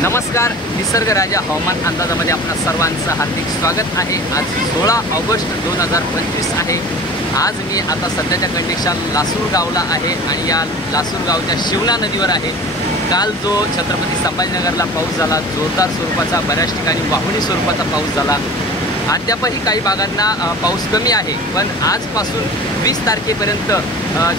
नमस्कार, निसर्ग राजा हवामान अंदाजामध्ये आपल्या सर्वांचं हार्दिक स्वागत आहे। आज 16 ऑगस्ट 2025 आहे। आज मी आता सध्याच्या कंडिशन लासूर गावला आहे आणि या लासूर गावच्या शिवना नदीवर आहे। काल जो छत्रपती संभाजीनगरला पाऊस झाला, जोरदार स्वरूपाचा, बऱ्याच ठिकाणी वाहुणी स्वरूपाचा पाऊस झाला। अद्यापही काही भागांना पाऊस कमी आहे, पण आजपासून 20 तारखेपर्यंत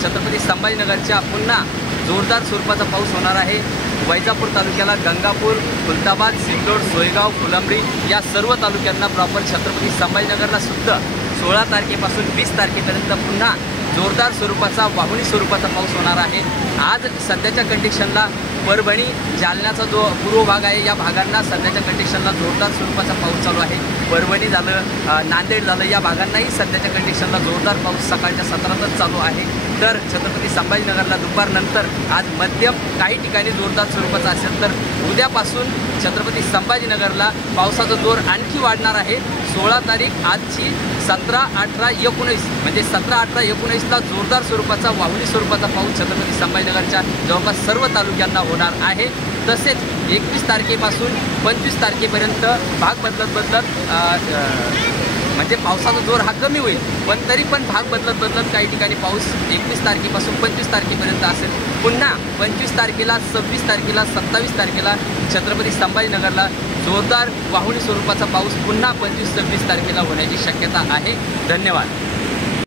छत्रपती संभाजीनगरच्या पुन्हा जोरदार स्वरूपाचा पाऊस होणार आहे। वैजापूर तालुक्याला गंगापूर, खुलताबाद, सिल्लोड, सोयगाव, फुलंब्री या सर्व तालुक्यांना प्रॉपर छत्रपती संभाजीनगरला सुद्धा 16 तारखेपासून 20 तारखेपर्यंत पुन्हा जोरदार स्वरूपाचा, वाहुणी स्वरूपाचा पाऊस होणार आहे। आज सध्याच्या कंडिशनला परभणी, जालन्याचा जो पूर्व भाग आहे या भागांना सध्याच्या कंडिशनला जोरदार स्वरूपाचा पाऊस चालू आहे। परभणी झालं, नांदेड झालं, या भागांनाही सध्याच्या कंडिशनला जोरदार पाऊस सकाळच्या सत्रातच चालू आहे। तर छत्रपती संभाजीनगरला दुपारनंतर आज मध्यम, काही ठिकाणी जोरदार स्वरूपाचा असेल, तर उद्यापासून छत्रपती संभाजीनगरला पावसाचा जोर आणखी वाढणार आहे। 16 तारीख आजची 17, 18, 19 म्हणजे 17, 18, 19ला जोरदार स्वरूपाचा, वाहुणी स्वरूपाचा पाऊस छत्रपती संभाजीनगरच्या जवळपास सर्व तालुक्यांना होणार आहे। तसेच 21 तारखेपासून 25 तारखेपर्यंत भाग बदलत म्हणजे पावसाचा जोर हा कमी होईल, पण तरी पण भाग बदलत काही ठिकाणी पाऊस 21 तारखेपासून 25 तारखेपर्यंत असेल। पुन्हा 25 तारखेला, 26 तारखेला, 27 तारखेला छत्रपती संभाजीनगरला जोरदार वाहुणी स्वरूपाचा पाऊस पुन्हा 25-26 तारखेला होण्याची शक्यता आहे। धन्यवाद।